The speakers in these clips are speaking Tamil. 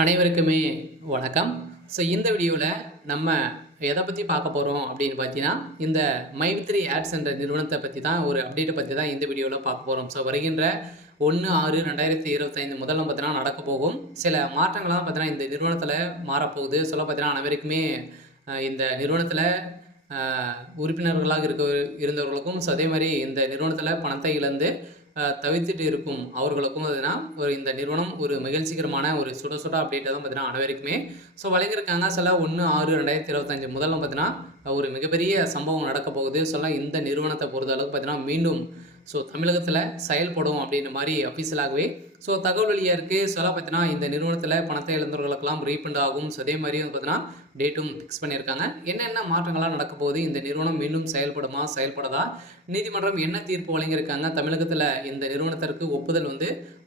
அனைவருக்குமே வணக்கம். இந்த வீடியோவில் நம்ம எதை பற்றி பார்க்க போகிறோம் அப்படின்னு பார்த்தீங்கன்னா, இந்த மைத்ரி ஆட்ஸ் என்ற நிறுவனத்தை பற்றி தான் ஒரு அப்டேட்டை பற்றி தான் இந்த வீடியோவில் பார்க்க போகிறோம். வருகின்ற 1/6/2025 முதல்ல பார்த்தீங்கன்னா நடக்க போகும் சில மாற்றங்கள்லாம் பார்த்தீங்கன்னா இந்த நிறுவனத்தில் மாறப்போகுது. பார்த்தீங்கன்னா அனைவருக்குமே இந்த நிறுவனத்தில் உறுப்பினர்களாக இருந்தவர்களுக்கும் அதே மாதிரி இந்த நிறுவனத்தில் பணத்தை இழந்து தவிர்த்துட்டு இருக்கும் அவர்களுக்கும் அதுனா இந்த நிறுவனம் ஒரு மகிழ்ச்சிகரமான ஒரு சுட சுட அப்டேட்டை தான் பார்த்தீங்கன்னா அனைவருக்குமே வழங்கியிருக்காங்க. 1/6/2025 முதல்ல பார்த்தீங்கன்னா ஒரு மிகப்பெரிய சம்பவம் நடக்க போகுது. இந்த நிறுவனத்தை பொறுத்த அளவுக்கு பார்த்தீங்கன்னா மீண்டும் தமிழகத்தில் செயல்படும் அப்படின்ற மாதிரி அஃபீஷியலாகவே தகவல் வெளியாக இருக்குது. பார்த்தீங்கன்னா இந்த நிறுவனத்தில் பணத்தை இழந்தவர்களுக்கெல்லாம் ரீஃபண்ட் ஆகும். அதே மாதிரி பார்த்தீங்கன்னா டேட்டும் ஃபிக்ஸ் பண்ணியிருக்காங்க. என்னென்ன மாற்றங்கள்லாம் நடக்க போகுது, இந்த நிறுவனம் மீண்டும் செயல்படுமா செயல்படாதா, நீதிமன்றம் என்ன தீர்ப்பு வழங்கியிருக்காங்க, தமிழகத்தில் இந்த நிறுவனத்திற்கு ஒப்புதல்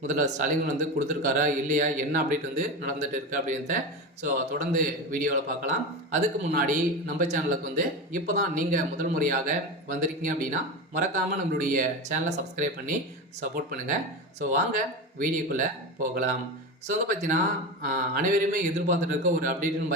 முதல்வர் ஸ்டாலின் கொடுத்துருக்காரா இல்லையா, என்ன அப்டேட் நடந்துட்டு இருக்கு அப்படின்றத தொடர்ந்து வீடியோவில் பார்க்கலாம். அதுக்கு முன்னாடி நம்ம சேனலுக்கு இப்போ தான் நீங்கள் முதல் முறையாக வந்திருக்கீங்க அப்படின்னா மறக்காமல் நம்மளுடைய சேனலை சப்ஸ்கிரைப் பண்ணி சப்போர்ட் பண்ணுங்கள். வாங்க வீடியோக்குள்ளே போகலாம். பார்த்தீங்கன்னா அனைவருமே எதிர்பார்த்துட்டு இருக்க ஒரு அப்டேட்னு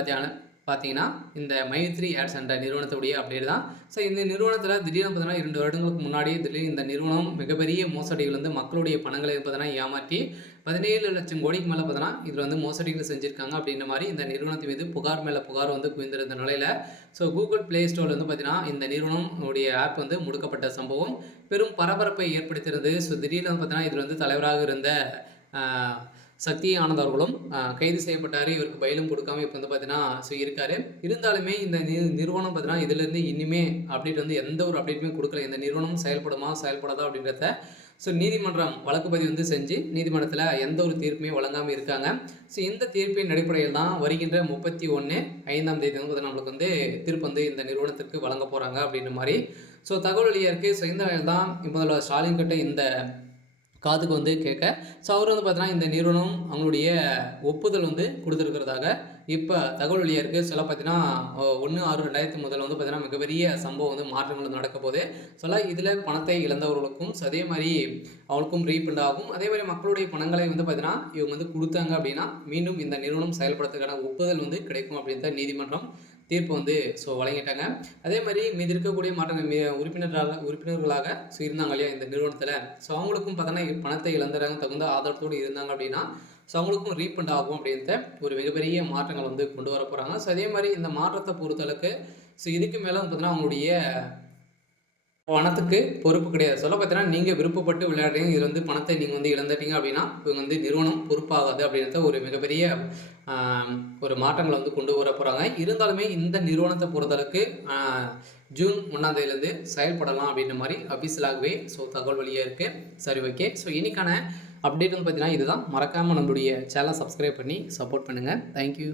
பார்த்தீங்கன்னா இந்த மைத்ரி ஆட்ஸ் என்ற நிறுவனத்துடைய அப்டேட் தான். இந்த நிறுவனத்தில் திடீர்னு பார்த்தீங்கன்னா 2 வருடங்களுக்கு முன்னாடி திடீர்னு இந்த நிறுவனம் மிகப்பெரிய மோசடிகள் மக்களுடைய பணங்களை பார்த்தீங்கன்னா ஏமாற்றி 17 லட்சம் கோடிக்கு மேலே பார்த்தீங்கன்னா இதில் மோசடிகள் செஞ்சுருக்காங்க அப்படின்ற மாதிரி இந்த நிறுவனத்தின் மீது புகார் மேலே புகார் குவிந்திருந்த நிலையில் கூகுள் ப்ளே ஸ்டோரில் பார்த்தீங்கன்னா இந்த நிறுவனமுடைய ஆப் முடக்கப்பட்ட சம்பவம் பெரும் பரபரப்பை ஏற்படுத்தியிருந்தது. திடீர்னு பார்த்தீங்கன்னா இதில் தலைவராக இருந்த சக்தி ஆனந்த் அவர்களும் கைது செய்யப்பட்டார். இவருக்கு பயிலும் கொடுக்காம இப்போ பார்த்தீங்கன்னா இருக்காரு. இருந்தாலுமே இந்த நிறுவனம் பார்த்தீங்கன்னா இதிலேருந்து இனிமே அப்டேட் எந்த ஒரு அப்டேட்டுமே கொடுக்கல. இந்த நிறுவனம் செயல்படுமா செயல்படாதா அப்படின்றத நீதிமன்றம் வழக்கு பதிவு செஞ்சு நீதிமன்றத்தில் எந்த ஒரு தீர்ப்புமே வழங்காமல் இருக்காங்க. இந்த தீர்ப்பின் அடிப்படையில் தான் வருகின்ற 31/5 தேதி நம்மளுக்கு தீர்ப்பு இந்த நிறுவனத்திற்கு வழங்க போகிறாங்க அப்படின்ற மாதிரி தகவல் வெளியாக இருக்குது. இந்த வேலை தான் முதல்வர் ஸ்டாலின் கிட்ட இந்த காதுக்கு கேட்க அவர் பார்த்தீங்கன்னா இந்த நிறுவனம் அவங்களுடைய ஒப்புதல் கொடுத்துருக்கிறதாக இப்போ தகவல் வெளியாக இருக்குது. பார்த்தீங்கன்னா 1/6/2000 முதல்ல பார்த்தீங்கன்னா மிகப்பெரிய சம்பவம் மாற்றங்கள் நடக்க போது இதில் பணத்தை இழந்தவர்களுக்கும் அதே மாதிரி அவங்களுக்கும் ரீஃபண்ட் ஆகும். அதே மாதிரி மக்களுடைய பணங்களை பார்த்தீங்கன்னா இவங்க கொடுத்தாங்க அப்படின்னா மீண்டும் இந்த நிறுவனம் செயல்படுறதுக்கான ஒப்புதல் கிடைக்கும் அப்படின்னு நீதிமன்றம் தீர்ப்பு வழங்கிட்டாங்க. அதே மாதிரி மீது இருக்கக்கூடிய மாற்றங்கள் உறுப்பினர்களாக இருந்தாங்க இல்லையா இந்த நிறுவனத்தில் அவங்களுக்கும் பார்த்தோன்னா பணத்தை இழந்துறாங்க தகுந்த ஆதாரத்தோடு இருந்தாங்க அப்படின்னா அவங்களுக்கும் ரீஃபண்ட் ஆகும் அப்படின்ற ஒரு மிகப்பெரிய மாற்றங்கள் கொண்டு வர போகிறாங்க. அதே மாதிரி இந்த மாற்றத்தை பொறுத்தளவுக்கு இதுக்கு மேலே பார்த்தீங்கன்னா அவங்களுடைய பணத்துக்கு பொறுப்பு கிடையாது. பார்த்தீங்கன்னா நீங்கள் விருப்பப்பட்டு விளையாடுறீங்க, இதில் பணத்தை நீங்கள் இழந்துட்டீங்க அப்படின்னா இவங்க நிறுவனம் பொறுப்பாகாது அப்படின்றத ஒரு மிகப்பெரிய ஒரு மாற்றங்களை கொண்டு வர போகிறாங்க. இருந்தாலுமே இந்த நிறுவனத்தை பொறுத்தளவுக்கு ஜூன் 1ஆம் தேதியிலேருந்து செயல்படலாம் அப்படின்ற மாதிரி அஃபீஷியலாகவே தகவல் வழியாக இருக்குது. சரி, ஓகே. இன்னைக்கான அப்டேட் பார்த்தீங்கன்னா இதுதான். மறக்காமல் நம்மளுடைய சேனலை சப்ஸ்கிரைப் பண்ணி சப்போர்ட் பண்ணுங்கள். தேங்க்யூ.